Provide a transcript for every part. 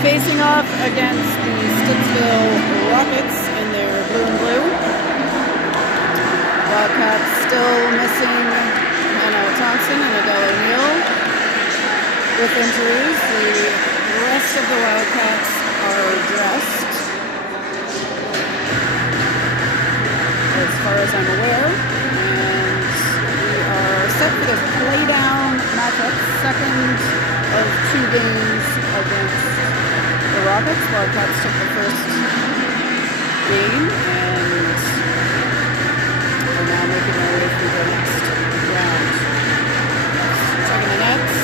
Facing off against the Stittsville Rockets in their blue and blue. Wildcats still missing Hannah Thompson and Adele O'Neill with injuries. The rest of the Wildcats are dressed, as far as I'm aware, and we are set for the play-down matchup, second of 2 games against the Rockets. Wildcats took the first game and are now making their way through the next round. Checking the nets.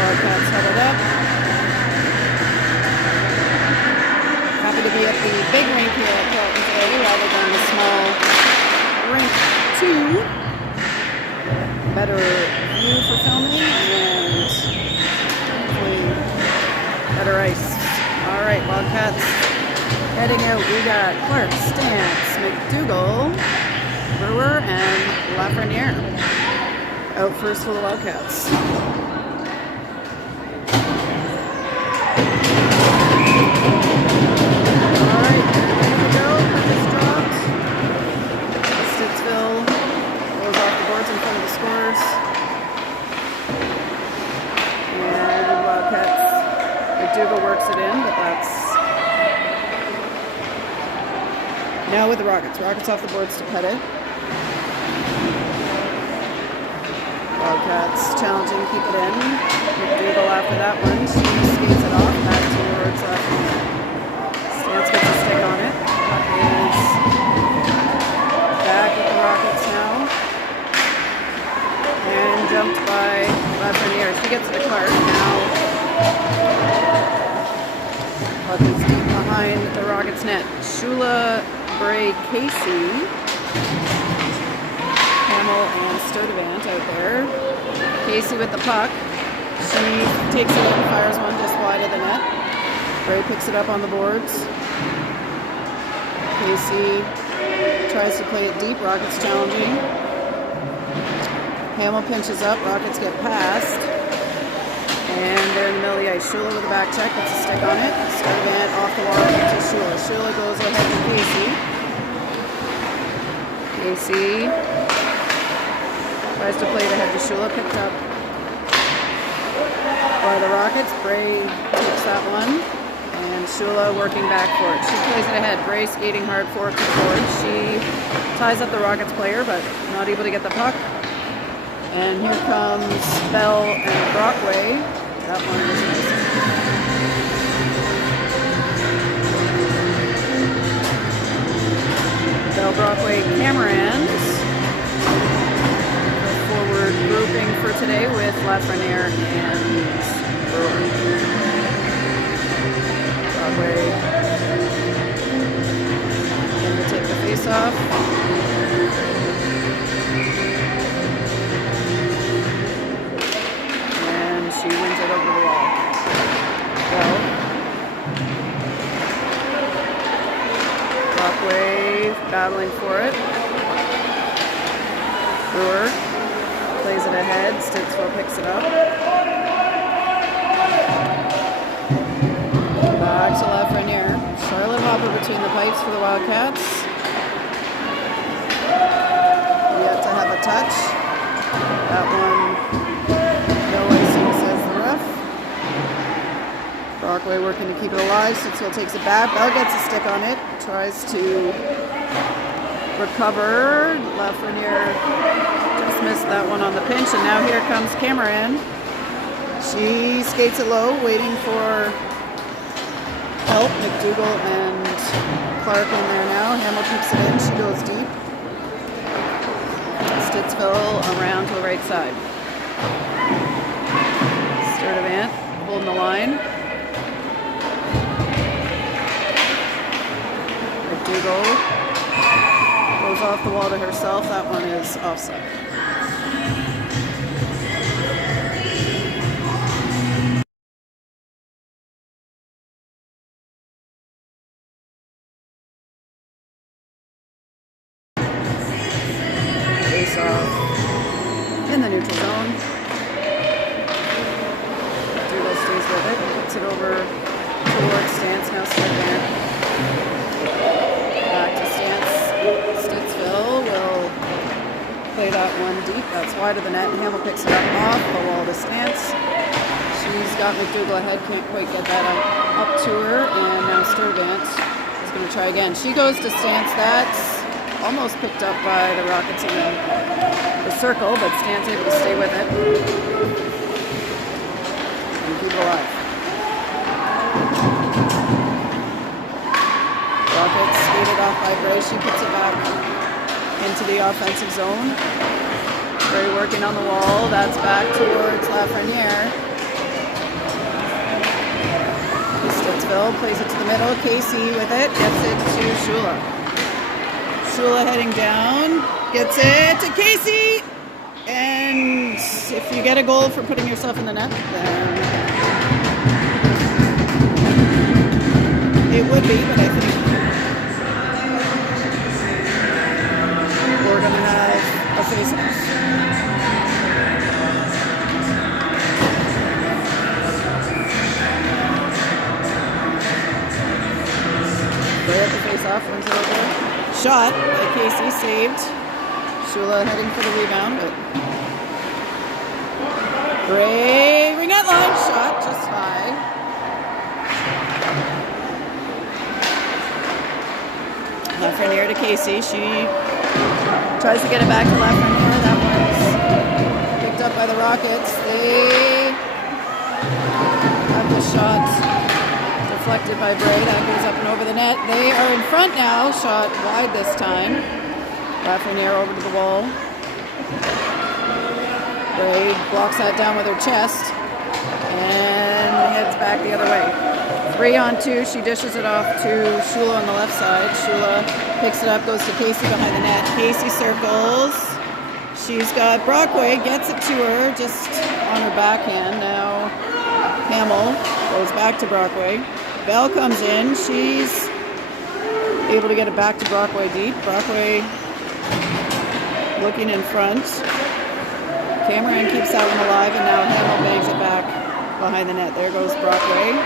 Wildcats headed up. Happy to be at the big rink here at Carleton today rather than the small rink 2. Better view for filming and hopefully better ice. All right, Wildcats heading out. We got Clark, Stantz, McDougall, Brewer, and Lafreniere out first for the Wildcats. All right, here we go. Puck dropped. Stittsville goes off the boards in front of the scorers. And Wildcats, McDougall works it in, but that's now with the Rockets. Rockets off the boards to Pettit. Wildcats challenging, keep it in. McDougall after that one. She skates it off back towards Lafreniere. Stantz gets a stick on it. Puck is back with the Rockets now. And jumped by Lafreniere. She gets it to Clark. Now puck is deep behind the Rockets net. Shula, Bray, Casey, Hamill, and Sturdivant out there. Casey with the puck. She takes it in, fires one just wide of the net. Bray picks it up on the boards. Casey tries to play it deep. Rockets challenging. Hamill pinches up. Rockets get past. And they're in the middle of the ice. Shula with a back check, gets a stick on it. Sturdivant off the wall to Shula. Shula goes ahead to Casey. Casey tries to play it ahead to Shula, picked up by the Rockets. Bray takes that one. And Shula working back for it. She plays it ahead. Bray skating hard forward to forward. She ties up the Rockets player, but not able to get the puck. And here comes Bell and Brockway. That one is nice. Bell, Brockway, Camerans. The forward grouping for today with Lafreniere and Brewer. Brockway in to take the face-off. She wins it over the wall. Well, Brockway battling for it. Brewer plays it ahead. Stittsville picks it up. Back to Lafreniere. Charlotte Hopper between the pipes for the Wildcats. Yet to have a touch. That one. Brockway working to keep it alive. Stittsville takes it back. Bell gets a stick on it. Tries to recover. Lafreniere just missed that one on the pinch. And now here comes Cameron. She skates it low, waiting for help. McDougall and Clark in there now. Hamill keeps it in. She goes deep. Stittsville around to the right side. Sturdivant holding the line. McDougall goes off the wall to herself. That one is offside. Face off in the neutral zone. McDougall stays with it, puts it over Stittsville. Back to stance. Stittsville will play that one deep. That's wide of the net. Hamill picks it up off the wall to stance. She's got McDougall ahead. Can't quite get that up to her. And now Sturdivant is going to try again. She goes to stance. That's almost picked up by the Rockets in the circle, but Stan's able to stay with it and keep it alive. Rockets skated off by Bray. She puts it back into the offensive zone. Bray working on the wall. That's back towards Lafreniere. Stittsville plays it to the middle. Casey with it. Gets it to Shula. Shula heading down. Gets it to Casey. And if you get a goal for putting yourself in the net, then it would be, but I think we're going to have a face-off. Play at the face-off, wins it over. Shot by Casey, saved. Shula heading for the rebound, but Bray, ring out line, shot just high. Lafreniere to Casey. She tries to get it back to Lafreniere. That one's picked up by the Rockets. They have the shot deflected by Bray. That goes up and over the net. They are in front now. Shot wide this time. Lafreniere over to the wall. Bray blocks that down with her chest and heads back the other way. 3-on-2. She dishes it off to Shula on the left side. Shula picks it up, goes to Casey behind the net. Casey circles. She's got Brockway, gets it to her just on her backhand. Now Hamill goes back to Brockway. Bell comes in. She's able to get it back to Brockway deep. Brockway looking in front. Cameron keeps that one alive, and now Hamill bangs it back behind the net. There goes Brockway.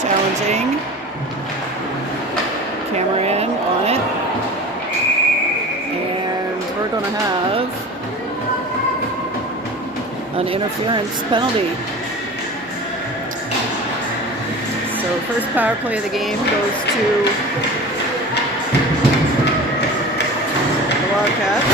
Challenging. Cameron on it. And we're going to have an interference penalty. So first power play of the game goes to the Wildcats.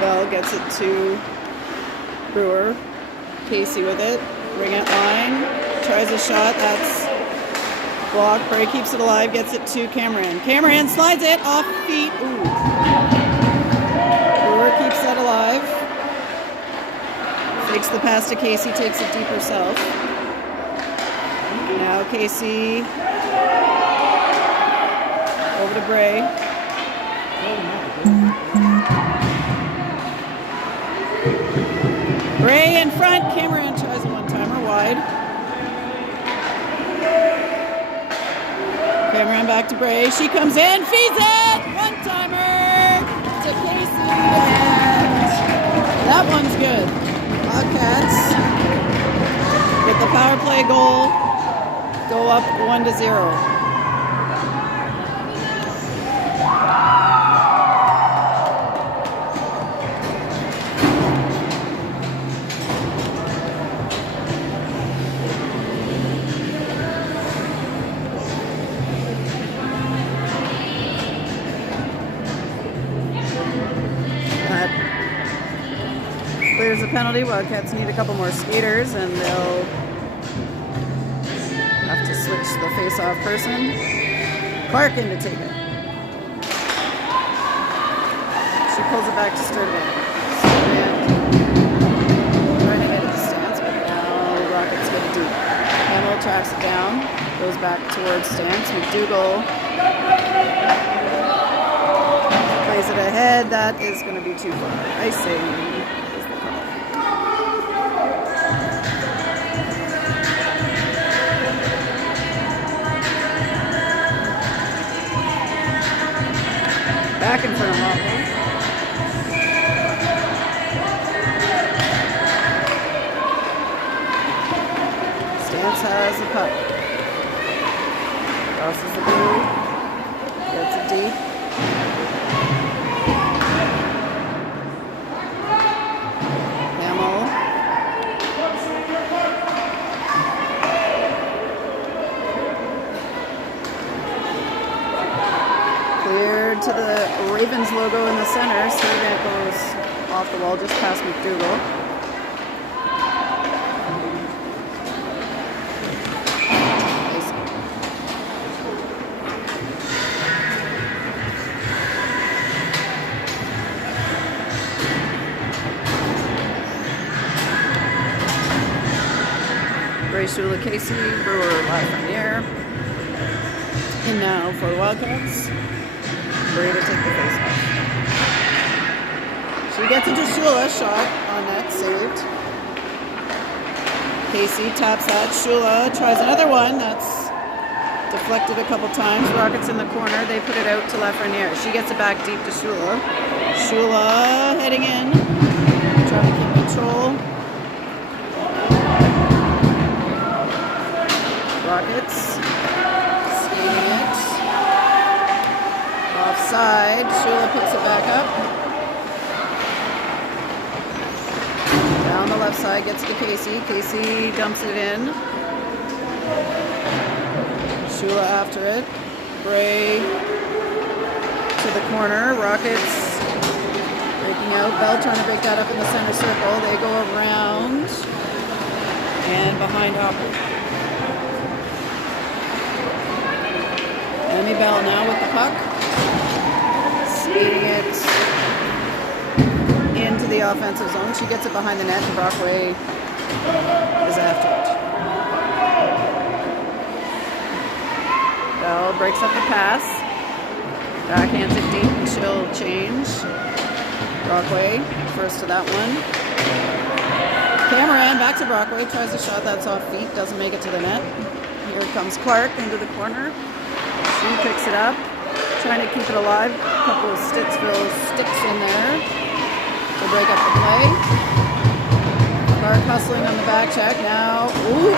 Bell gets it to Brewer. Casey with it. Ring out line. Tries a shot. That's blocked. Bray keeps it alive. Gets it to Cameron. Cameron slides it off feet. Ooh. Brewer keeps that alive. Fakes the pass to Casey. Takes it deep herself. Now Casey over to Bray. Bray in front. Cameron tries a one-timer wide. Cameron back to Bray. She comes in, feeds it. One-timer to Casey, and that one's good. Wildcats with the power play goal go up 1-0. Clears a penalty. Wildcats need a couple more skaters, and they'll have to switch the face-off person. Clark in to take it. She pulls it back to Sturdivant. Trying to hit at the stance, but now Rockets get it deep. Hamill tracks it down, goes back towards stance. McDougall plays it ahead. That is going to be too far. Icing. to the Ravens logo in the center. Serving it goes off the wall just past McDougal. Shula Casey, Brewer, Lafreniere. And now for the Wildcats. Bray to take the face off. She gets it to Shula, shot on net, saved. Casey taps that. Shula tries another one. That's deflected a couple times. Rockets in the corner. They put it out to Lafreniere. She gets it back deep to Shula. Shula heading in. Trying to keep control. Rockets, skating it, offside, Shula puts it back up, down the left side, gets to Casey, Casey dumps it in, Shula after it, Bray to the corner, Rockets breaking out, Bell trying to break that up in the center circle, they go around, and behind Hopper. Emmy Bell now with the puck, skating it into the offensive zone. She gets it behind the net, and Brockway is after it. Bell breaks up the pass, backhands it deep, and she'll change. Brockway first to that one. Cameron back to Brockway, tries a shot that's off feet, doesn't make it to the net. Here comes Clark into the corner. She picks it up, trying to keep it alive. A couple of Stittsville sticks in there to break up the play. Clark hustling on the back check now. Ooh,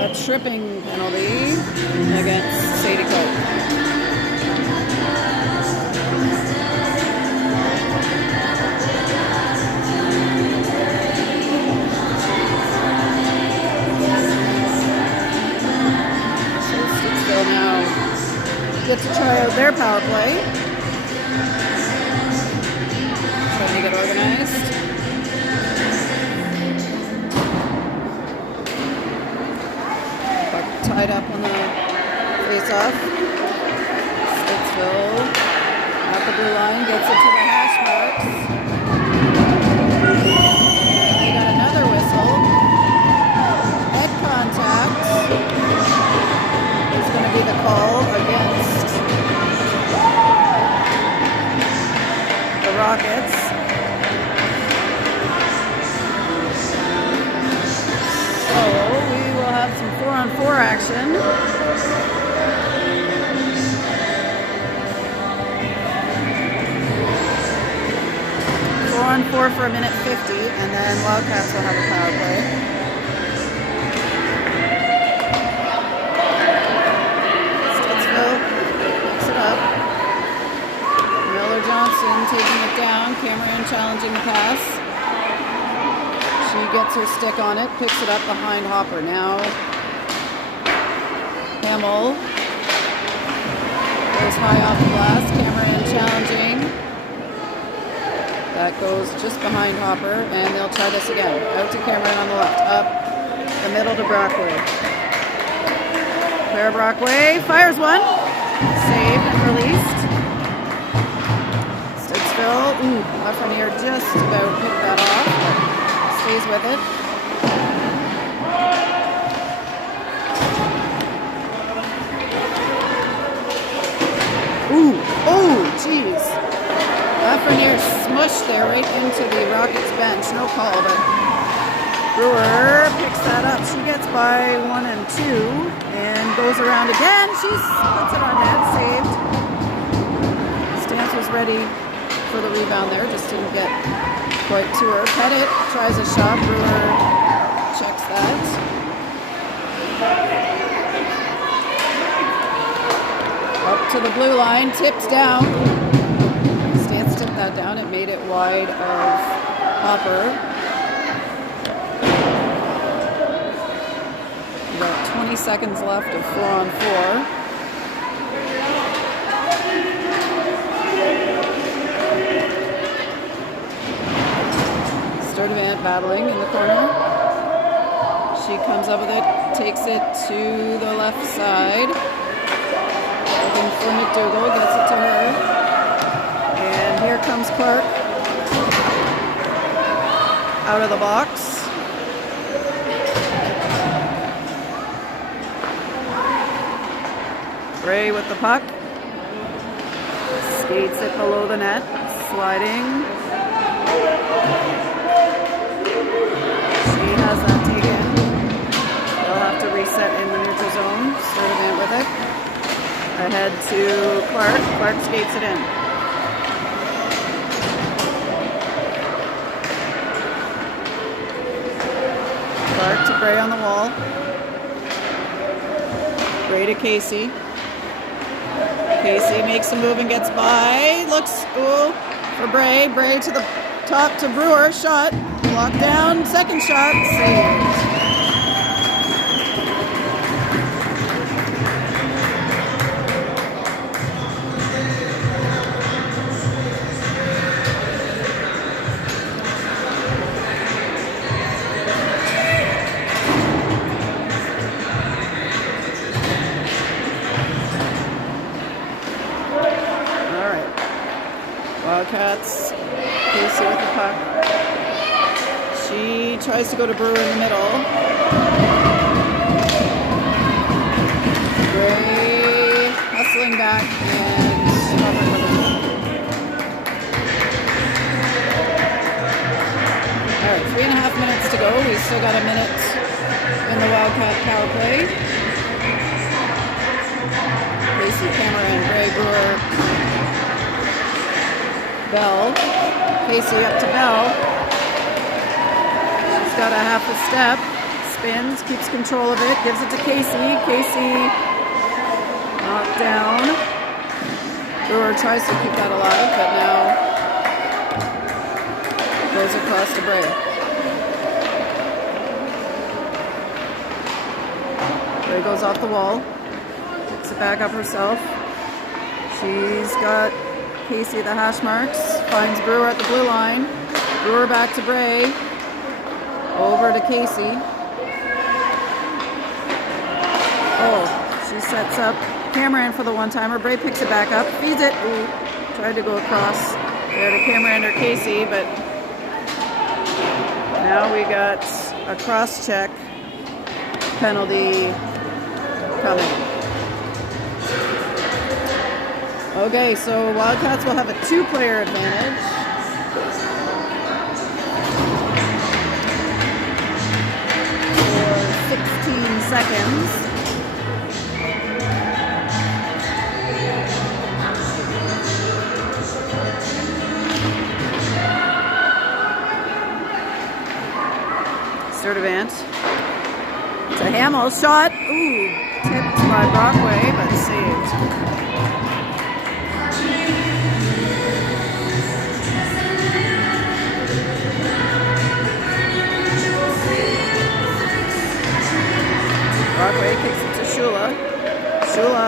a tripping penalty against Sadie Cope. Now get to try out their power play. Trying to get organized. Puck tied up on the face-off. Stittsville at the blue line, gets it to the hash marks. They got another whistle. Head contact. It's going to be the call against the Rockets. So we will have some 4-on-4 action. Four for a minute 50, and then Wildcats will have a power play. Taking it down, Cameron challenging the pass. She gets her stick on it, picks it up behind Hopper. Now Hamill goes high off the glass. Cameron challenging. That goes just behind Hopper, and they'll try this again. Out to Cameron on the left, up the middle to Brockway. Claire Brockway fires one, saved and released. Ooh, Lafreniere just about picked that off, but stays with it. Ooh, oh, jeez. Lafreniere smushed there right into the Rockets bench. No call, but Brewer picks that up. She gets by 1 and 2 and goes around again. She puts it on net, saved. Stance was ready for the rebound there, just didn't get quite to her. Pettit tries a shot, Brewer checks that. Up to the blue line, tipped down. Stance tipped that down, it made it wide of Hopper. About 20 seconds left of 4-on-4. Sturdivant battling in the corner. She comes up with it, takes it to the left side. Looking for McDougall, gets it to her. And here comes Clark out of the box. Bray with the puck. Skates it below the net, sliding. She has that taken. They'll have to reset in the neutral zone. Sturdivant with it. Ahead to Clark. Clark skates it in. Clark to Bray on the wall. Bray to Casey. Casey makes a move and gets by. Looks, ooh, for Bray. Bray to the top to Brewer. Shot. Blocked down. Second shot. Saved. Wildcats, Casey with the puck. She tries to go to Brewer in the middle. Bray hustling back and covered with it. Alright, 3.5 minutes to go. We still got a minute in the Wildcat power play. Casey, Cameron, Bray, Brewer, Bell. Casey up to Bell. She's got a half a step. Spins, keeps control of it, gives it to Casey. Casey knocked down. Brewer tries to keep that alive, but now goes across to Bray. Bray goes off the wall. Picks it back up herself. She's got Casey at the hash marks, finds Brewer at the blue line. Brewer back to Bray. Over to Casey. Oh, she sets up Cameron for the one-timer. Bray picks it back up, feeds it. Ooh, tried to go across there to Cameron or Casey, but now we got a cross-check penalty coming. Okay, so Wildcats will have a 2-player advantage. For 16 seconds. Sturdivant. It's a Hamill shot. Ooh, tipped by Brockway, but saved. Brockway kicks it to Shula. Shula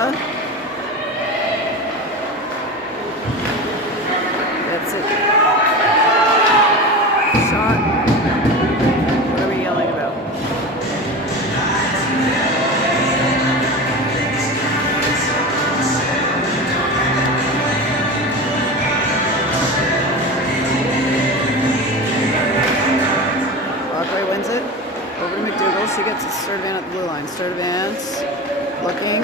gets it. Shot. What are we yelling about? Brockway wins it. Over to McDougall. She gets it to Sturdivant at the blue line. Sturdivant looking.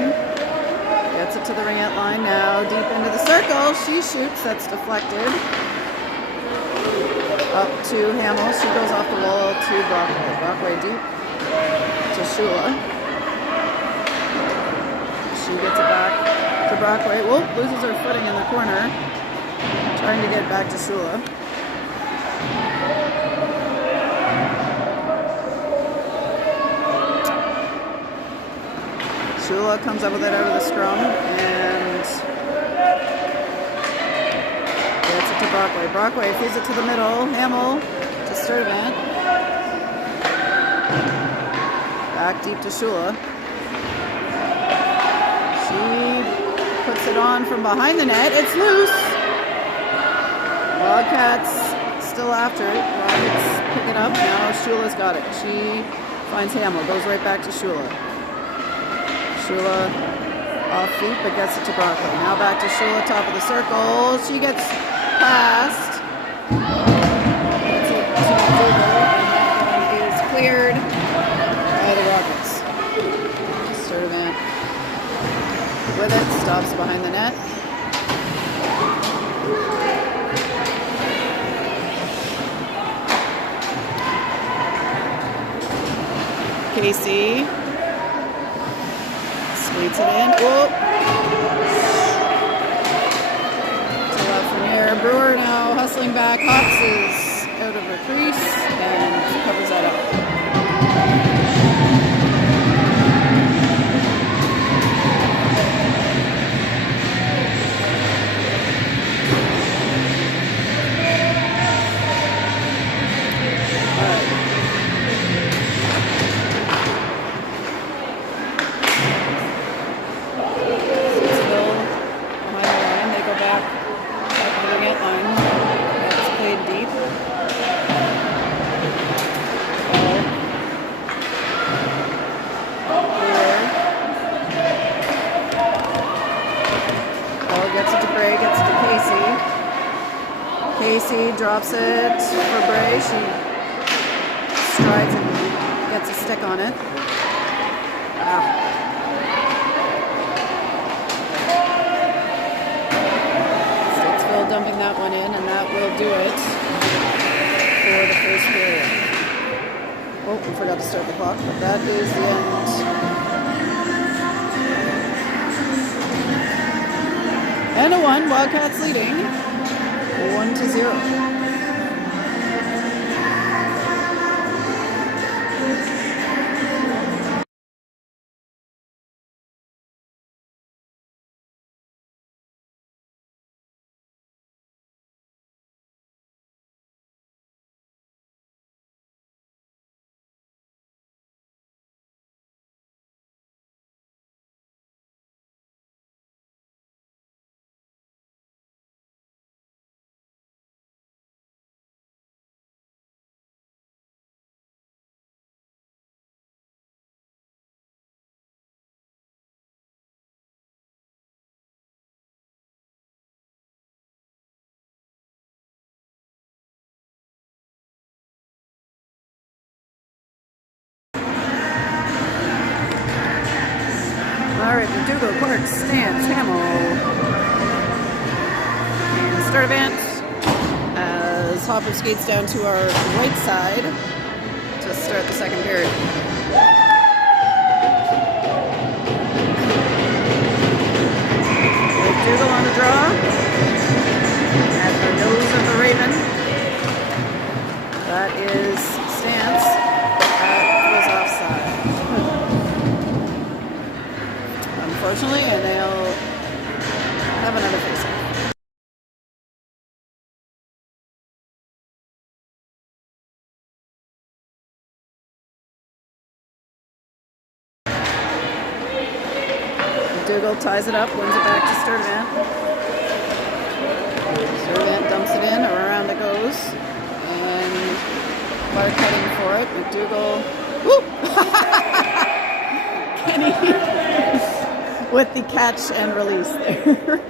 Gets it to the ringette line now. Deep into the circle. She shoots. That's deflected. Up to Hamill. She goes off the wall to Brockway. Brockway deep to Shula. She gets it back to Brockway. Whoa, loses her footing in the corner. Trying to get back to Shula. Shula comes up with it out of the scrum and gets it to Brockway. Brockway feeds it to the middle. Hamill to Sturdivant. Back deep to Shula. She puts it on from behind the net. It's loose. Wildcats still after it. Rockets pick it up. Now Shula's got it. She finds Hamill. Goes right back to Shula. Shula off feet, but gets it to Broccoli. Now back to Shula, top of the circle. She gets past. Gets it to Dougal, and that one is cleared by the Rockets. Sturdivant with it, stops behind the net. Casey sweeps it in. Whoa. To Lafreniere. Brewer now hustling back. Hawks is out of her crease and covers that up. Casey drops it for Bray. She strides and gets a stick on it. Stittsville dumping that one in, and that will do it for the first period. Oh, we forgot to start the clock, but that is the end. And a 1, Wildcats leading 1-0. All right, Dougal, Clark, Stance, Hamill, and Sturdivant as Hopper skates down to our right side to start the second period. Dougal on the draw at the nose of the Raven. That is Stance. That was offside. Unfortunately, and they'll have another face-off. Dougal ties it up, wins it back to Sturdivant. Sturdivant dumps it in, around it goes, and Clark cutting for it. McDougal, whoop! Kenny with the catch and release there.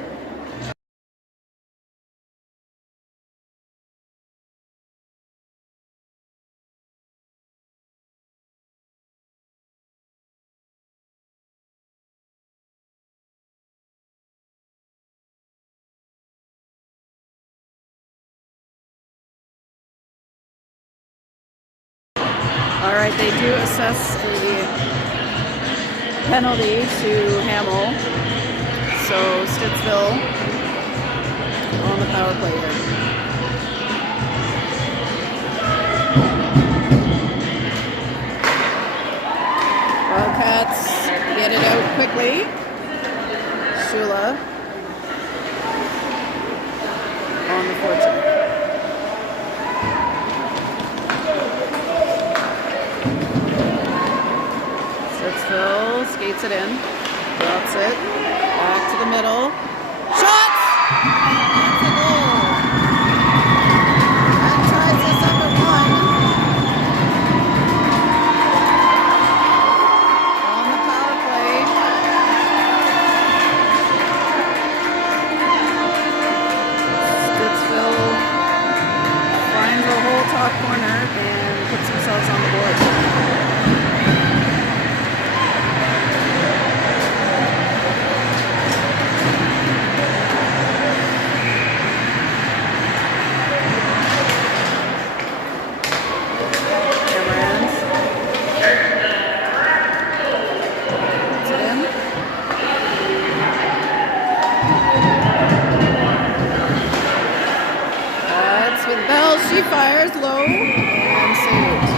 All right, they do assess a penalty to Hamill. So Stittsville on the power play here. Wildcats get it out quickly. Shula on the forecheck. Stittsville skates it in. Drops it. Back to the middle. Shot! That's a goal. That ties us up at 1. On the power play. Stittsville finds the whole top corner and puts themselves on the board. She fires low and saved.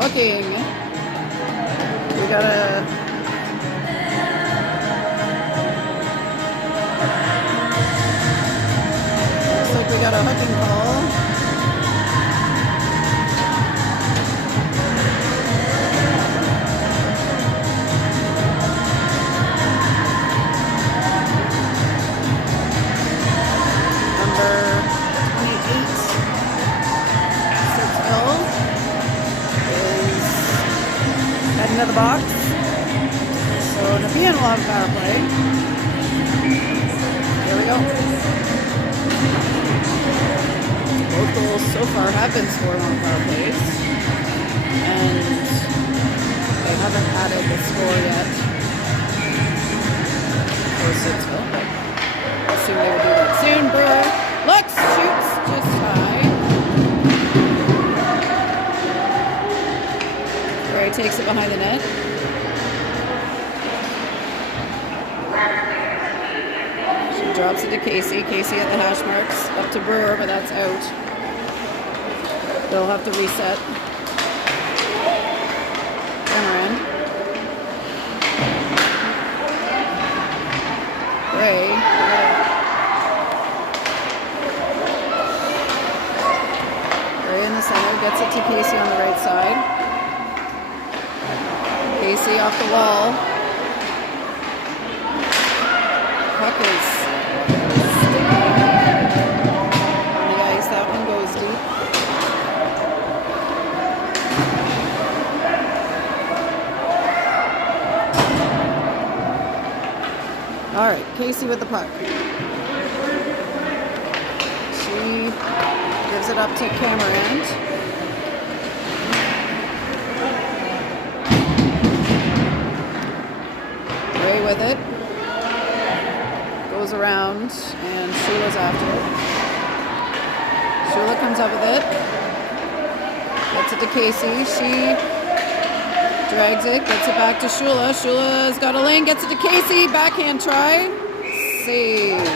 Hooking. We gotta. Looks like we got a hooking call. Into the box. So Nepean will have power play. Here we go. Both goals so far have been scored on power plays. And they haven't added the score yet for Stittsville, but I assume they will do that soon. Brewer looks, shoots just high. Takes it behind the net. She drops it to Casey. Casey at the hash marks. Up to Brewer, but that's out. They'll have to reset. Cameron. Ray. Ray in the center. Gets it to Casey on the right side. Casey off the wall. Puck is sticking on the ice. That one goes deep. All right, Casey with the puck. She gives it up to Cameron. With it, goes around, and Shula's after it. Shula comes up with it, gets it to Casey. She drags it, gets it back to Shula. Shula's got a lane, gets it to Casey. Backhand try, saved.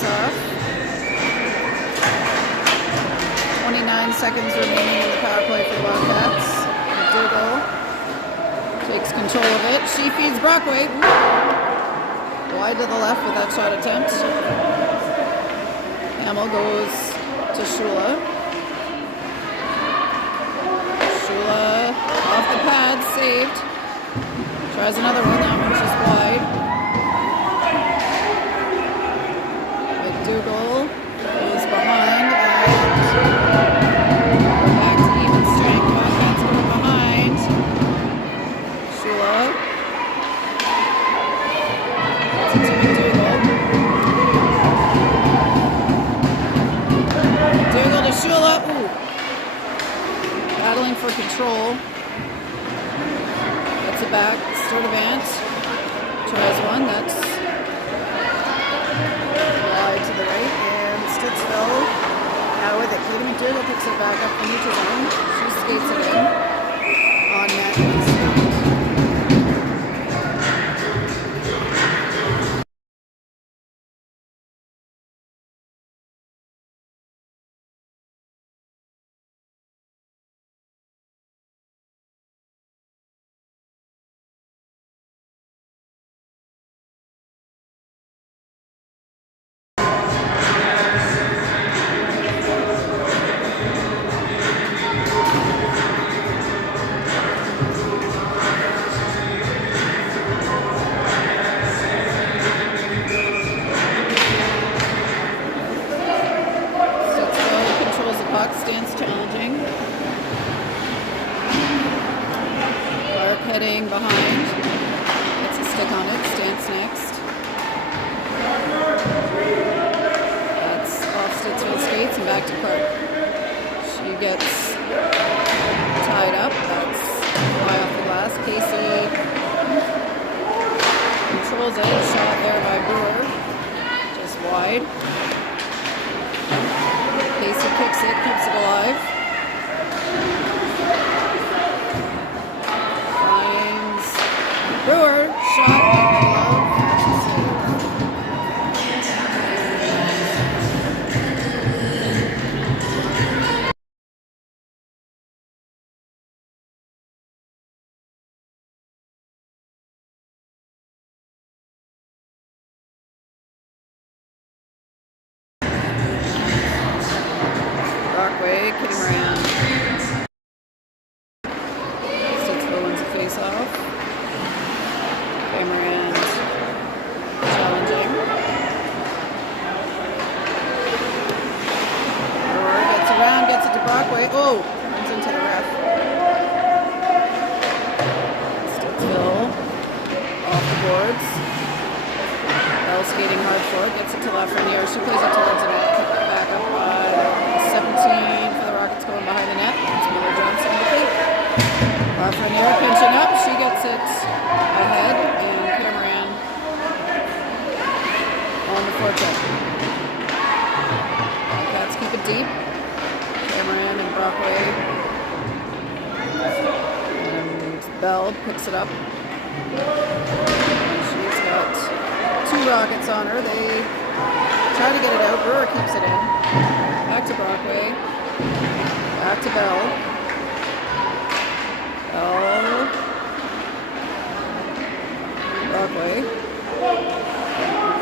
Off. 29 seconds remaining in the power play for the Wildcats. McDougall takes control of it. She feeds Brockway. Wide to the left with that shot attempt. Hamill goes to Shula. Shula off the pad, saved. Tries another one. That one just wide. McDougall goes behind and back to even strength. Wildcats going behind. Shula. Gets it to McDougall. McDougall to Shula. Ooh. Battling for control. Gets it back. Sturdivant tries one. That's to the right, and Stittsville now with it. Katie McDougall picks it back up in neutral zone. She skates it in on net. heading behind. Gets a stick on it. Stance next. That's off Stittsville skates and back to Clark. She gets tied up. That's fly off the glass. Casey controls it. Shot there by Brewer. Just wide. Casey kicks it, keeps it alive. Finds Brewer. Shot by Glove. That's a save. Brockway, Kitty Moran. Stittsville wins a face-off. Kitty Moran challenging. Brewer gets around, gets it to Brockway. Oh! Runs into the ref. Stittsville off the boards. Bell skating hard for it, gets it to Lafreniere. She plays it towards the net. Back up by 17 for the Rockets going behind the net. It's Miller Johnson with it. Lafreniere pinching up. She gets it ahead. And Cameron on the forecheck. Cats keep it deep. Cameron and Brockway. And Bell picks it up. She's got 2 Rockets on her. They try to get it out. Brewer keeps it in. Back to Brockway. Back to Bell. Bell. Brockway.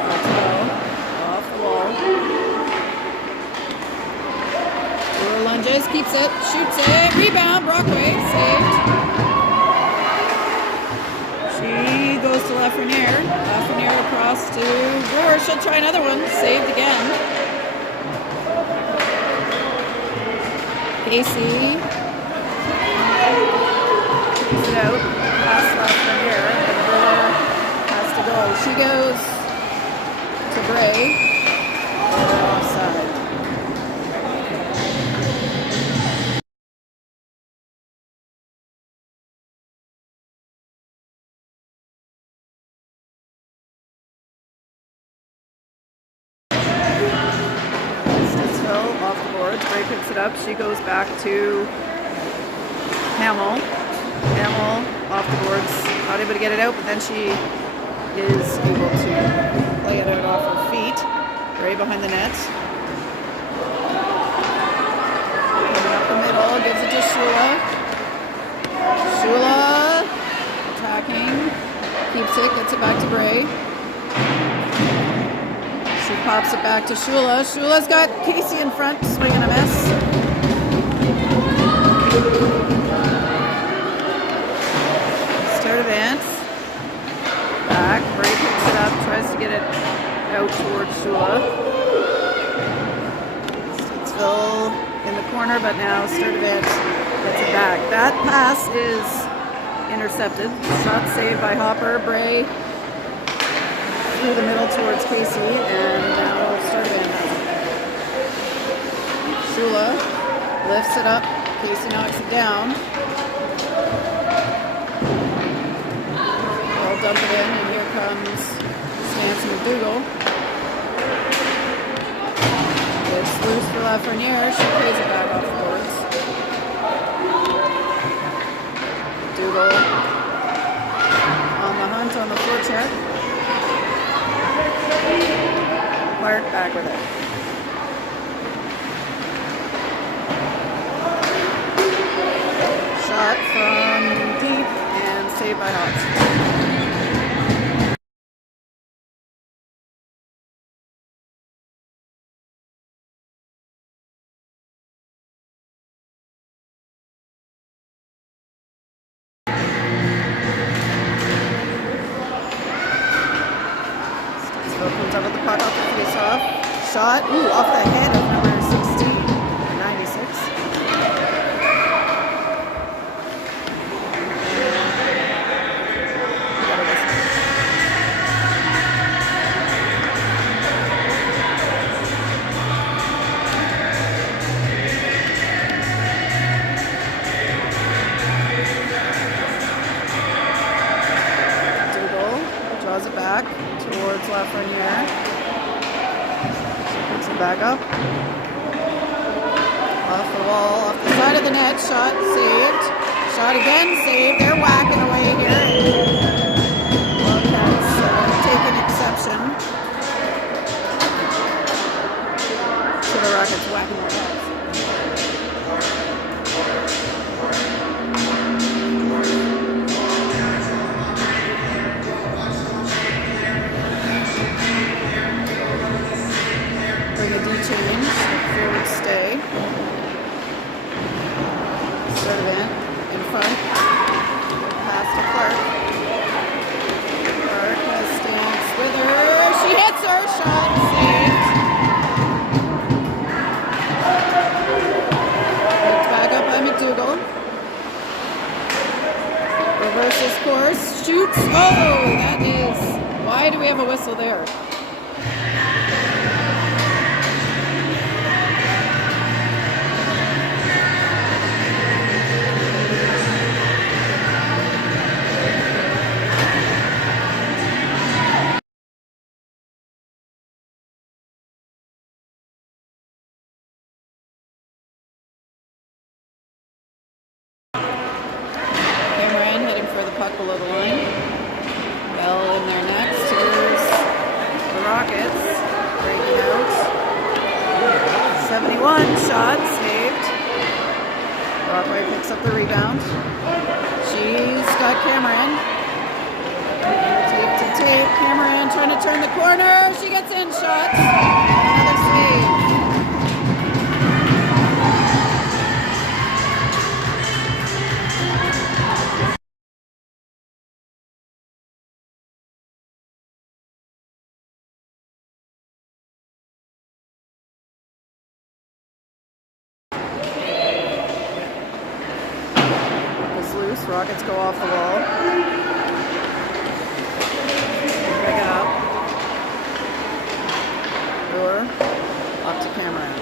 Back to Bell. Off the wall. Brewer lunges, keeps it, shoots it. Rebound. Brockway saved. She goes to Lafreniere. Lafreniere across to Brewer. She'll try another one. Saved again. Casey keeps it out. Pass Lafreniere. And Brewer has to go. She goes to Bray. And offside. Off the boards. Bray picks it up. She goes back to Hamill. Hamill off the boards. Not able to get it out, but then she is able to play it out off her feet. Bray behind the net. Coming up the middle. Gives it to Shula. Shula attacking. Keeps it. Gets it back to Bray. She pops it back to Shula. Shula's got Casey in front, swinging a miss. Start advance. Back. Bray picks it up, tries to get it out towards Shula. Stittsville in the corner, but now start advance gets it back. That pass is intercepted. Shot saved by Hopper. Bray through the middle towards Casey, and now Sturdivant has it. Shula lifts it up. Casey knocks it down. They'll dump it in, and here comes Stance McDougal. It's loose for Lafreniere. She plays it back off the boards. McDougal on the hunt on the forecheck. Clark back with it. Shot from deep and saved by Hawks. Comes up with the puck off the face-off. Shot, off the head of number 16, 96. towards Lafreniere. Picks it back up. Off the wall, off the side of the net. Shot saved. Shot again saved. They're whacking away here. Wildcats taking exception to the Rockets whacking their heads. Bring a D change, forward stay. Servant in front. Pass to Clark. Clark has stance with her. She hits her. Shot saved. Picked back up by McDougal. Reverses course. Shoots. Oh, that is. Why do we have a whistle there? Puck below the line. Bell in there next. Here's the Rockets breaking out. 71 shot saved. Brockway picks up the rebound. She's got Cameron. Tape to tape. Cameron trying to turn the corner. She gets in shot. Another save. Rockets go off the wall. Pick it up. Door. Up to Cameron.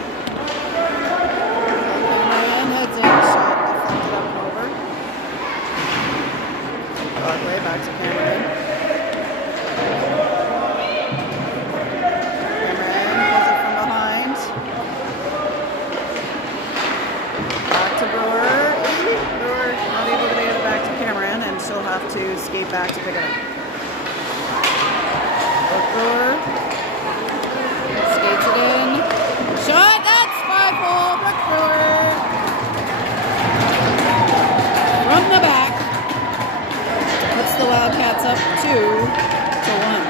Cameron heads in. Shot deflected up and over. Broadway back to Cameron. Cameron pulls it from behind. Back to Brewer. Not able to get it back to Cameron, and she'll have to skate back to pick it up. Brewer skates it in. Shot! That's 5-hole. Brooke Brewer from the back puts the Wildcats up 2-1.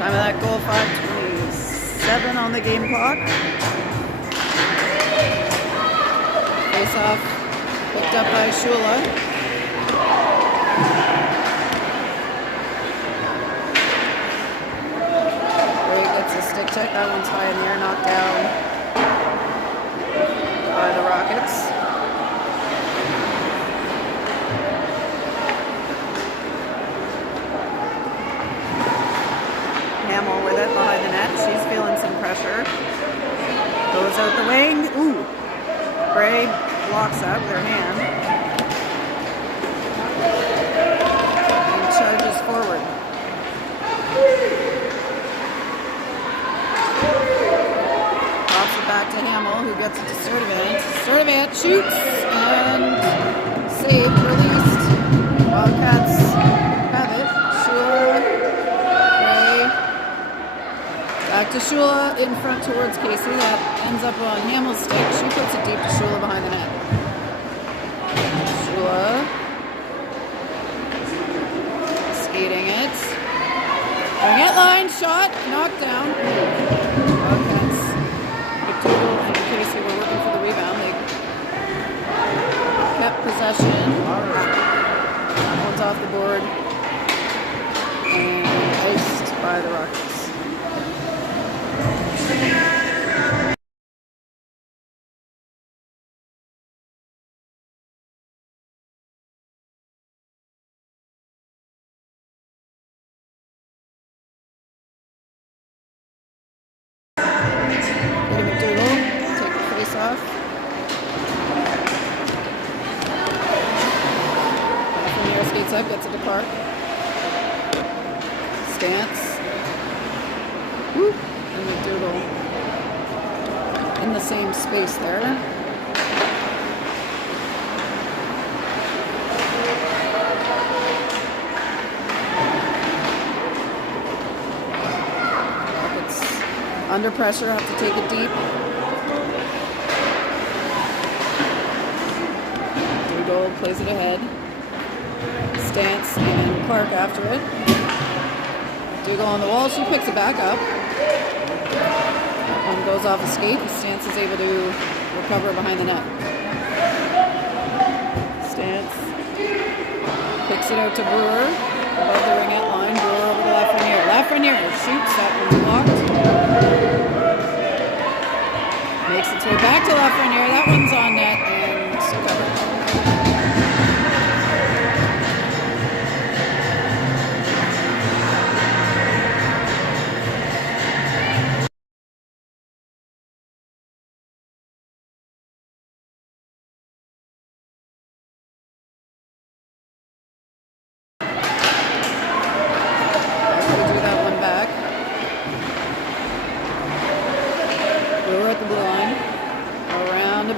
Time of that goal, 5:27 on the game clock. Face off, picked up by Shula. Ray gets a stick check. That one's high in the air, knocked down by the Rockets. Hamill with it behind the net. She's feeling some pressure. Goes out the wing. Ooh. Bray blocks that with her hand. And charges forward. Pops it back to Hamill, who gets it to Sturdivant. Sturdivant shoots and saved, released. Wildcats have it. Shula. Back to Shula in front towards Casey. That ends up on Hamill's stick. She puts it deep to Shula behind the net. Shula skating it. Going at line, shot, knocked down. Wildcats. McDougal and Casey were working for the rebound. They kept possession. That one's off the board. And iced by the Rockets. skates up, gets it to Clark. Stance. Whoop. And McDougall in the same space there. Under pressure, have to take it deep. Dougal plays it ahead. Stance and Clark after it. Dougal on the wall, she picks it back up. That one goes off a skate. Stance is able to recover behind the net. Stance picks it out to Brewer above the ringette line. Brewer over the Lafreniere. Lafreniere shoots, that one's blocked. Makes its way back to Lafreniere. That one's on net and covered.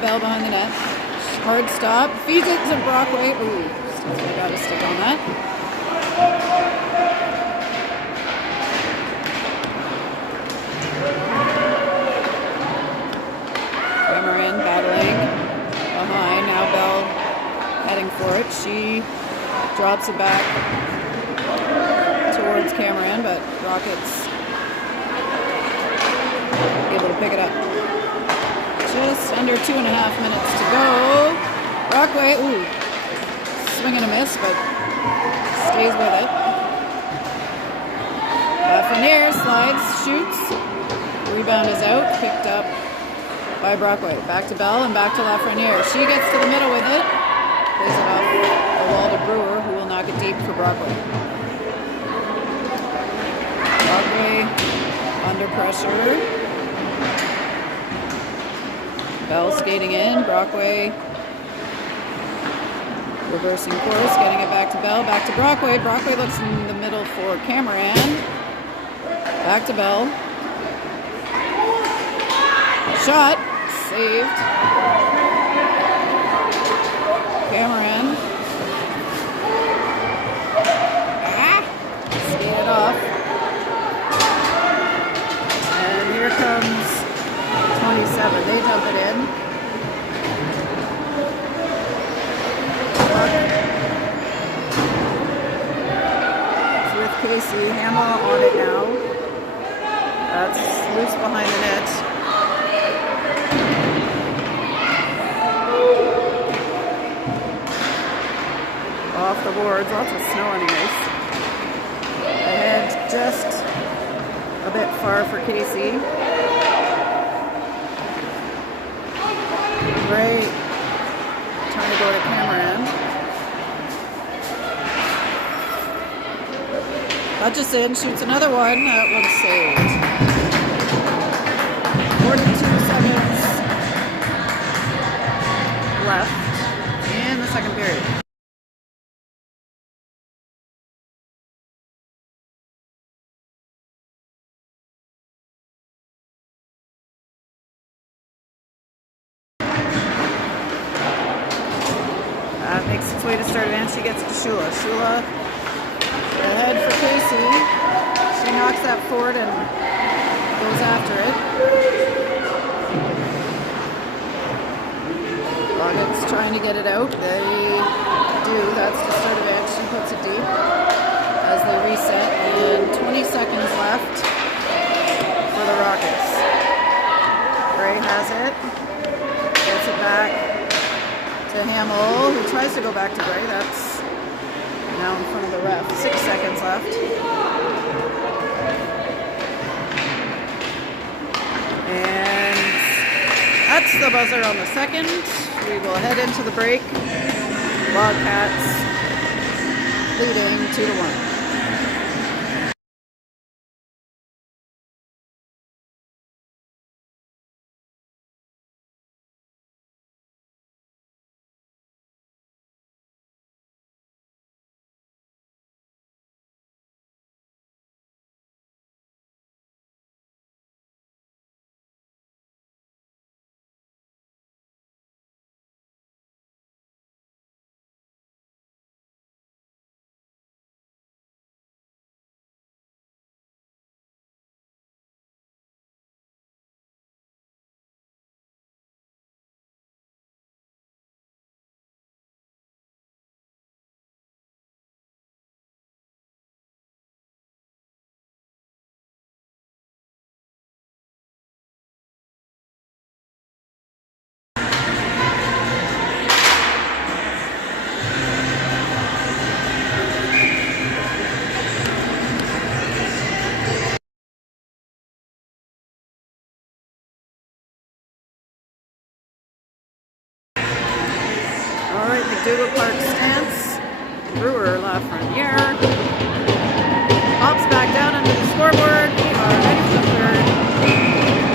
Bell behind the net. Hard stop. Feeds it to Brockway. Ooh, Stittsville got a stick on that. Cameron battling behind. Now Bell heading for it. She drops it back towards Cameron, but Rockets able to pick it up. Just under 2.5 minutes to go. Brockway, ooh, swing and a miss, but stays with it. Lafreniere slides, shoots. Rebound is out, picked up by Brockway. Back to Bell and back to Lafreniere. She gets to the middle with it. Plays it off the wall to Brewer, who will knock it deep for Brockway. Brockway under pressure. Bell skating in, Brockway reversing course, getting it back to Bell, back to Brockway. Brockway looks in the middle for Cameron. Back to Bell. Shot, saved. Cameron. Skated off. And here comes 27. They dump it in. It's with Casey. Hamill on it now. That's loose behind the net. Off the boards. Lots of snow on the ice. Ahead just a bit far for Casey. Great. Trying to go to Cameron. Hutchison shoots another one. That one's saved. 42 seconds left in the second period. Makes its way to start it, and she gets to Shula. Shula ahead for Casey. She knocks that forward and goes after it. Rockets trying to get it out. They do. That's the start of it. She puts it deep as they reset, and 20 seconds left for the Rockets. Gray has it. Gets it back to Hamill, who tries to go back to Gray. That's now in front of the ref. 6 seconds left. And that's the buzzer on the second. We will head into the break. Wildcats leading 2-1. Brewer Lafreniere hops back down under the scoreboard. We are ready for the third.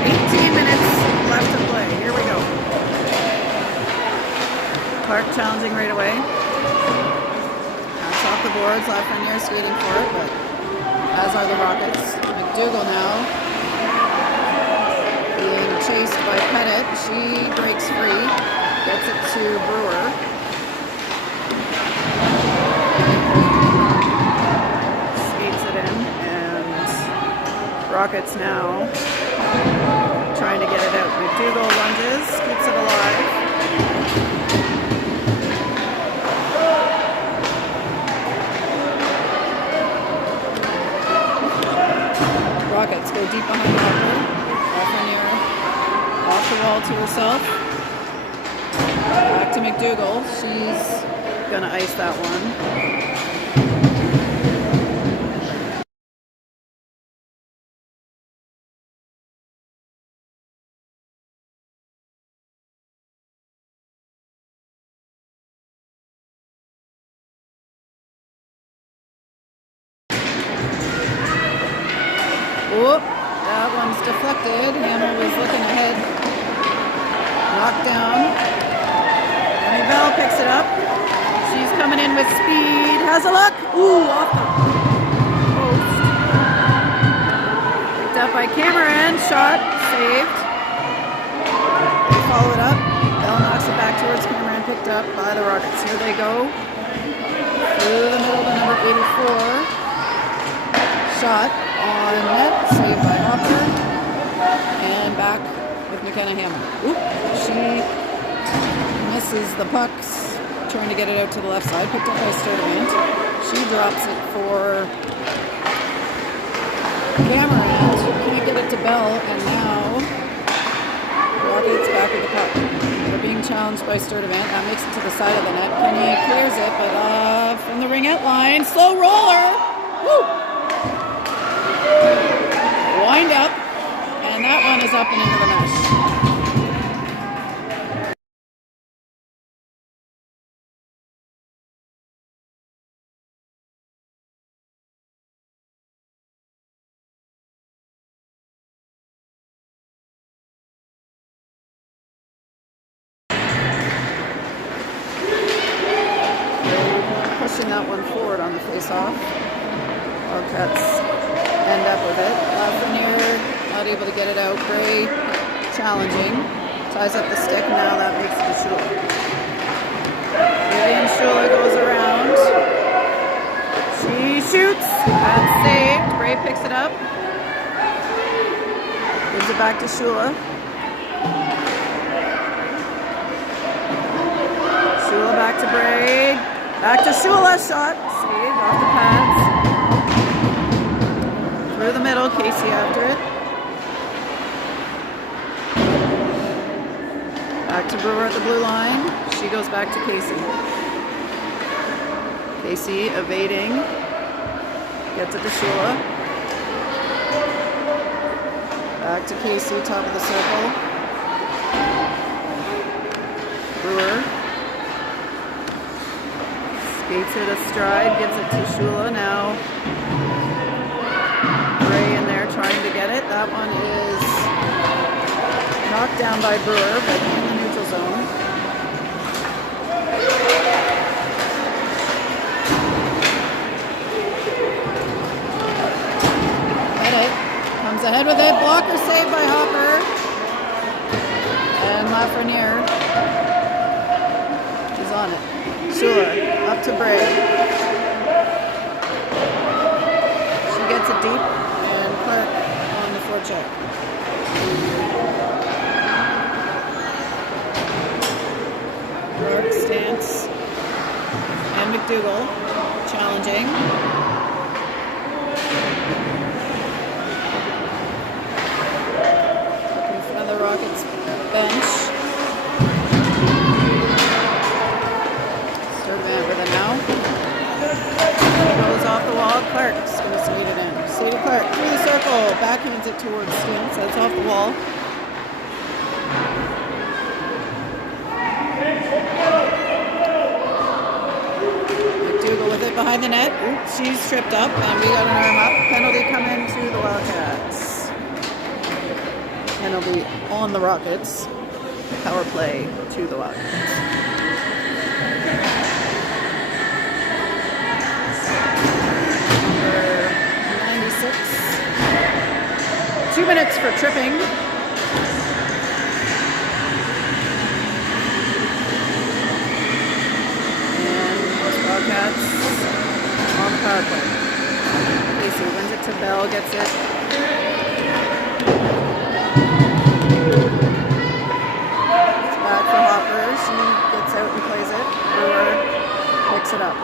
18 minutes left to play. Here we go. Clark challenging right away. That's off the boards. Lafreniere skating for it, but as are the Rockets. McDougall now being chased by Pettit. She breaks free. Gets it to Brewer. Skates it in, and Rockets now trying to get it out. McDougall lunges, keeps it alive. Rockets go deep behind the Hopper. Lafreniere off the wall to herself. Back to McDougall. She's gonna ice that one. Whoop, that one's deflected. Hamill was looking ahead. Knocked down. Bell picks it up. She's coming in with speed. Has a look. Ooh, off the post. Picked up by Cameron. Shot. Saved. They follow it up. Bell knocks it back towards Cameron. Picked up by the Rockets. Here they go. Through the middle to number 84. Shot on net. Saved by Hopper. And back with McKenna Hamill. Oop. She misses the pucks, trying to get it out to the left side. Picked up by Sturdivant. She drops it for Cameron. Can't get it to Bell, and now Rockets back with the puck. They're being challenged by Sturdivant. That makes it to the side of the net. Kenny clears it, but from the ringette line. Slow roller! Woo! Wind up, and that one is up and into the mesh. Pushing that one forward on the face-off. Wildcats end up with it. Lafreniere not able to get it out. Gray challenging. Ties up the stick. Now that makes it to Shula. Vivian Shula goes around. She shoots. That's saved. Gray picks it up. Gives it back to Shula. Shula back to Braid. Back to Shula. Shot. Saved off the pads. Through the middle. Casey after it. Back to Brewer at the blue line. She goes back to Casey. Casey evading. Gets it to Shula. Back to Casey, top of the circle. Brewer. Skates it astride, gives it to Shula. Now Gray in there trying to get it. That one is knocked down by Brewer, but in the neutral zone. Pettit comes ahead with it. Blocker saved by Hopper. And Lafreniere is on it. Shula up to Bray. She gets it deep, and Clark on the forecheck. Clark, Stance, and McDougall challenging. Up in front of the Rockets bench. Sturdivant with it now. Goes off the wall. Clark's going to skate it in. Sadie Clark through the circle. Backhands it towards Stintz. That's off the wall. McDougall Go with it behind the net. Oops, she's tripped up, and we got an arm up. Penalty coming to the Wildcats. Penalty on the Rockets. Power play to the Wildcats. Number 96. 2 minutes for tripping. Wildcats on the power play. Casey wins it to Bell, gets it. It's back for Hopper. She gets out and plays it. Brewer picks it up.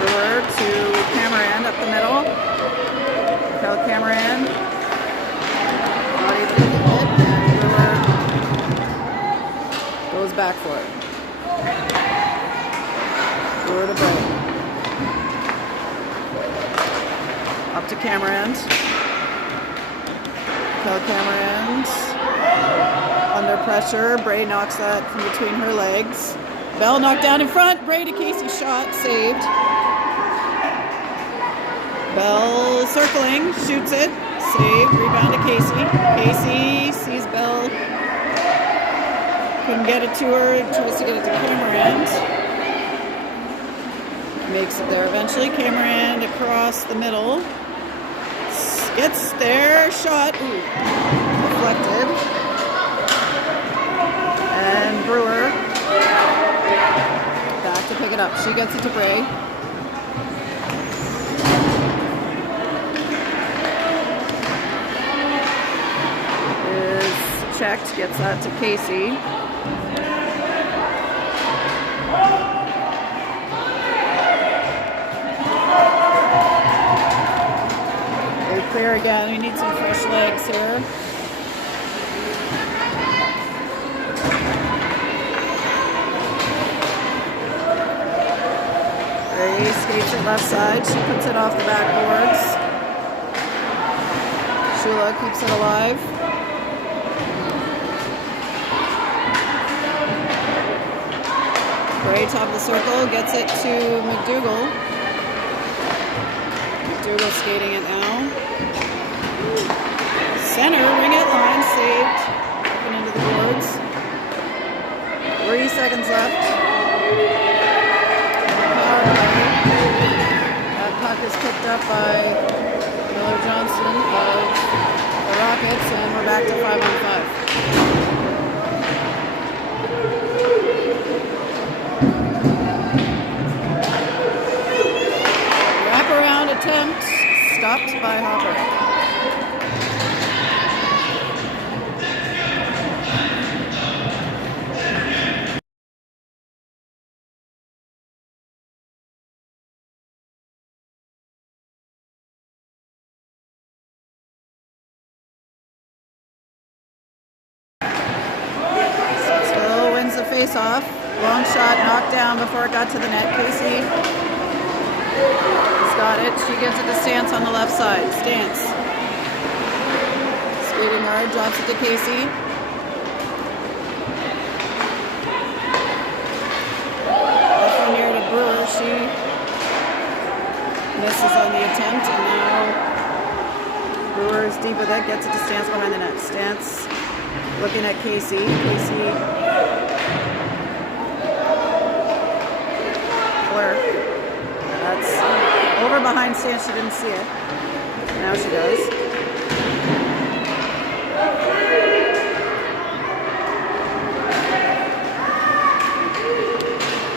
Brewer to Cameron up the middle. Cal Cameron. Not able to keep it. And Brewer goes back for it. Brewer to Bell. Up to Cameron. Cal Cameron. Under pressure. Bray knocks that from between her legs. Bell knocked down in front. Bray to Casey. Shot. Saved. Bell circling. Shoots it. Saved. Rebound to Casey. Casey sees Bell. Couldn't get it to her. Tries to get it to Cameron. Makes it there eventually. Cameron across the middle. Gets there. Shot. Ooh. Deflected. And Brewer back to pick it up. She gets it to Bray. Is checked. Gets that to Casey. Clear again. We need some fresh legs here. Ray skates it left side. She puts it off the backboards. Shula keeps it alive. Ray top of the circle. Gets it to McDougal. McDougal skating it now. Center, ring it line, saved. Up and into the boards. 3 seconds left. Power play. That puck is picked up by Miller Johnson of the Rockets, and we're back to 5-on-5. Wraparound attempt, stopped by Hopper. Face-off. Long shot knocked down before it got to the net. Casey has got it. She gives it to Stance on the left side. Stance. Skating hard. Drops it to Casey. Left one here to Brewer. She misses on the attempt. And now Brewer is deep with it. Gets it to Stance behind the net. Stance looking at Casey. Casey That's over behind Stance. She didn't see it. Now she does.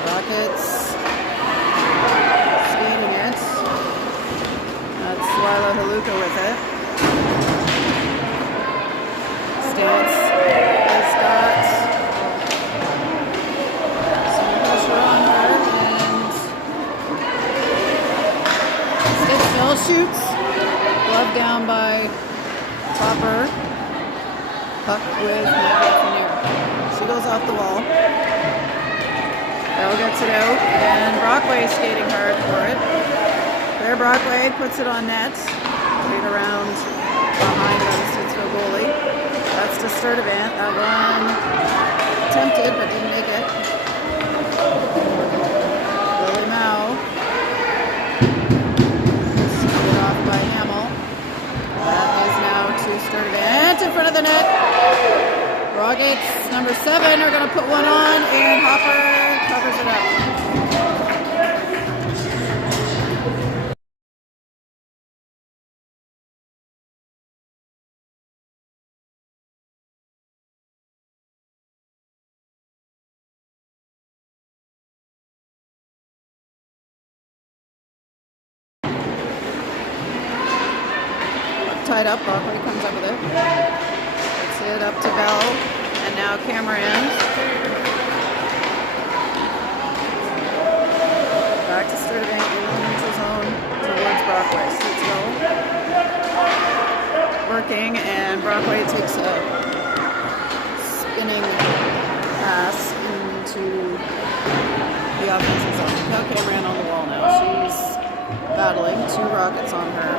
Rockets skating it. That's Lila Haluka with it. Stance has got some pressure on her. Stittsville shoots. Glove down by Topper. Puck with Nepean. She goes off the wall. Bell gets it out. And Brockway skating hard for it. There Brockway puts it on net. Right around behind on the Stittsville goalie. That's to Sturdivant. That one attempted but didn't make it. Lily of the net. Rockets number 7 are going to put one on, and Hopper covers it up. Tied up, Brockway comes up with it. Gets it up to Bell, and now Cameron. Back to Sturdivant, in the neutral zone towards Brockway. Stittsville working, and Brockway takes a spinning pass into the offensive zone. Now Cameron on the wall now. She's battling, 2 Rockets on her.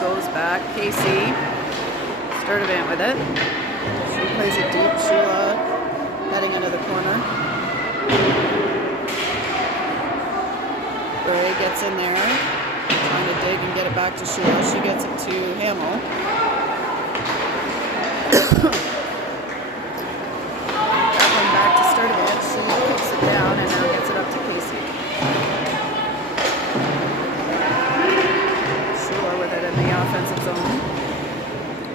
Goes back, Casey, Sturdivant with it. She plays it deep, Sheila heading into the corner. Bray gets in there, trying to dig and get it back to Sheila. She gets it to Hamill. That one back to Sturdivant. She picks it down and now gets it up to Casey. In the offensive zone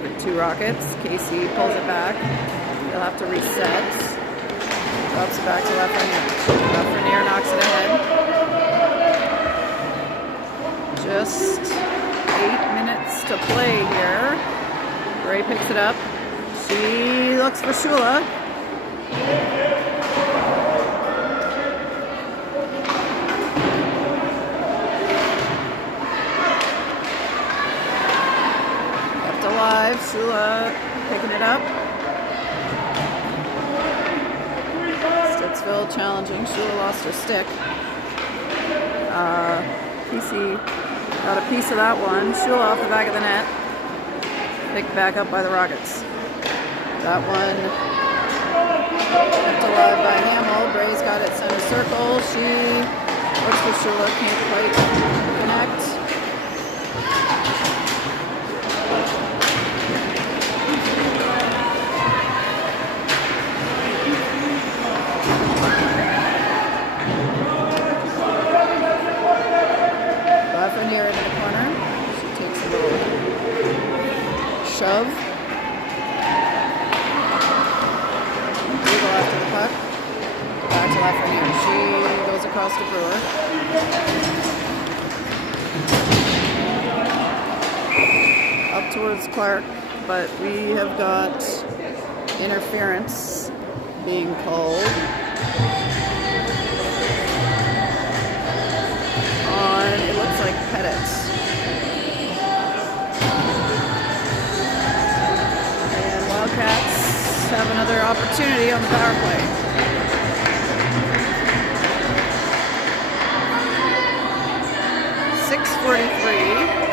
with 2 Rockets. Casey pulls it back. They'll have to reset. Drops it back to Lafreniere. Lafreniere knocks it ahead. Just 8 minutes to play here. Gray picks it up. She looks for Shula. Shula picking it up. Stittsville challenging. Shula lost her stick. PC got a piece of that one. Shula off the back of the net. Picked back up by the Rockets. That one kept alive by Hamill. Bray's got it center circle. She looks for Shula. Can't quite connect. Near into the corner. She takes a little shove. Dribble after the puck. Back to Lafreniere. She goes across to Brewer. Up towards Clark, but we have got interference being called on, it looks like Pettit. And Wildcats have another opportunity on the power play. .6:43.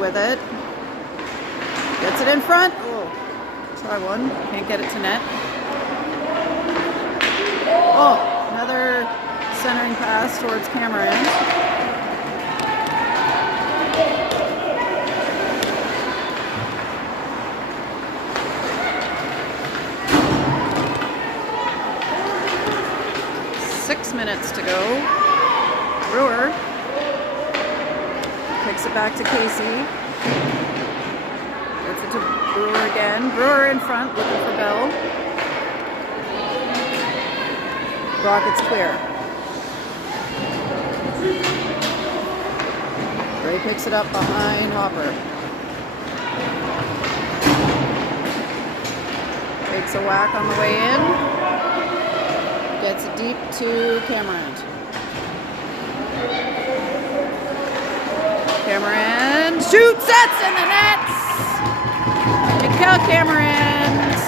With it. Gets it in front. Oh, try one. Can't get it to net. Oh, another centering pass towards Cameron. Six minutes to go. Brewer picks it back to Casey. Gets it to Brewer again. Brewer in front, looking for Bell. Rockets clear. Gray picks it up behind Hopper. Takes a whack on the way in. Gets it deep to Cameron. Cameron shoots, sets in the nets. Camerons.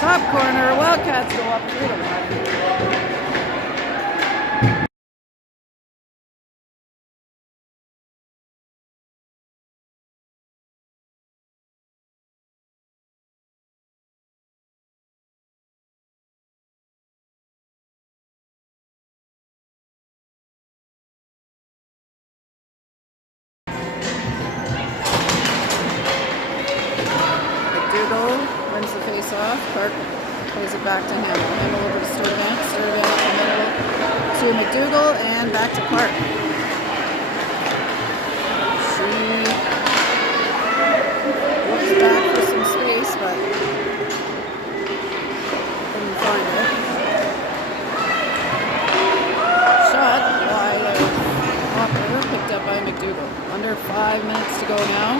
Top corner, Wildcats go up 3-1. Wins the face-off. Clark plays it back to Hamill. Hamill over to Sturdivant. Sturdivant up the middle to McDougall and back to Clark. She looks back for some space, but couldn't find it. Shot wide of Hopper, picked up by McDougall. Under 5 minutes to go now.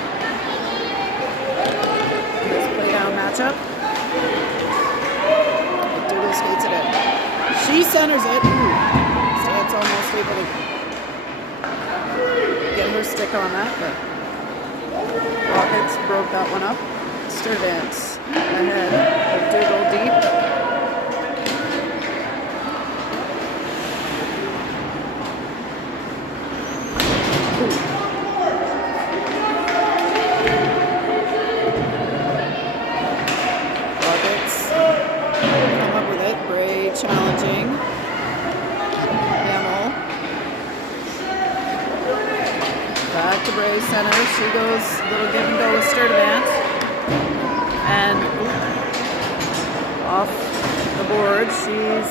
Matchup. McDougall skates it in. She centers it. Stant's almost able to get her stick on that, but Rockets broke that one up. Sturdivant ahead. McDougall deep. Challenging. Hamill. Back to Bray center. She goes a little give and go with Sturdivant. And off the board. She's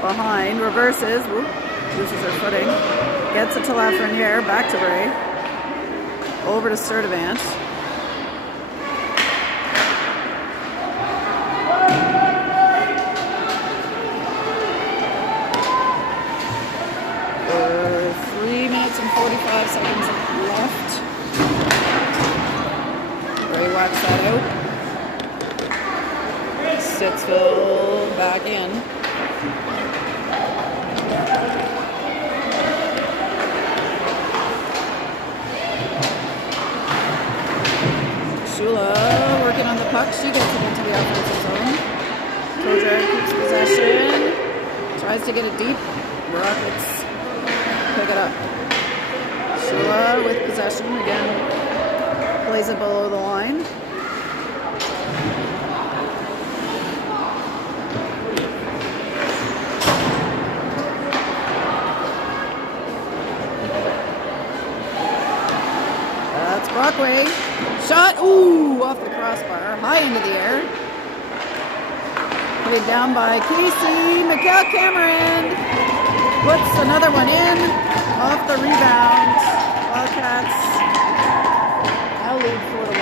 behind. Reverses. Loses her footing. Gets it to Lafreniere. Back to Bray. Over to Sturdivant. And 45 seconds left. Bray whacks that out. Stittsville back in. Shula working on the puck. She gets it into the offensive zone. Kojak keeps possession. Tries to get it deep. Rockets pick it up. Shula with possession again, plays it below the line. That's Brockway. Shot, ooh, off the crossbar, high into the air. Played down by Casey. Cameron puts another one in, off the rebound. Wildcats now lead 4-1.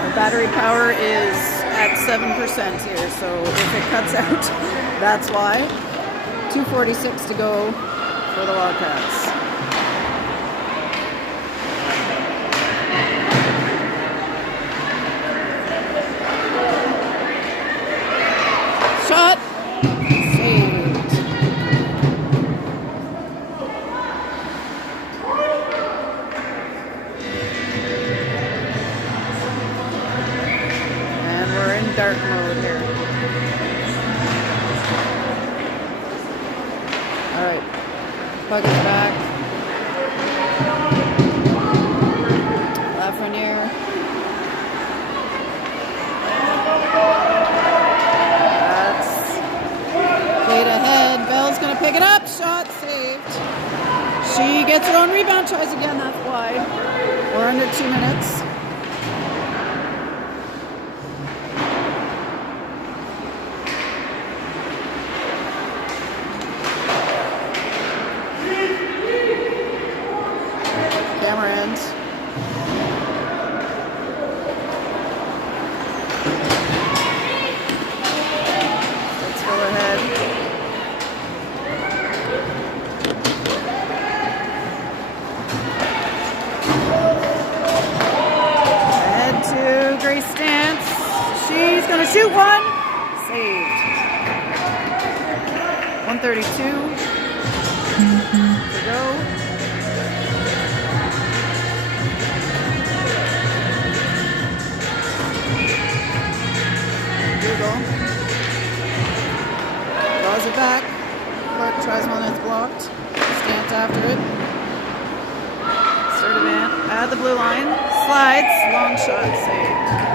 Our battery power is at 7% here, so if it cuts out, that's why. 2:46 to go for the Wildcats. Shot. Saved. And we're in dark mode here. All right. Puck is back. Lafreniere. Pick it up, shot saved. She gets her own rebound, tries again, that's wide. We're under 2 minutes. Camerons. Let's go ahead. 32 to go. Google draws it back. Clark tries one that's blocked. Stance after it. Sturdivant at the blue line. Slides. Long shot saved.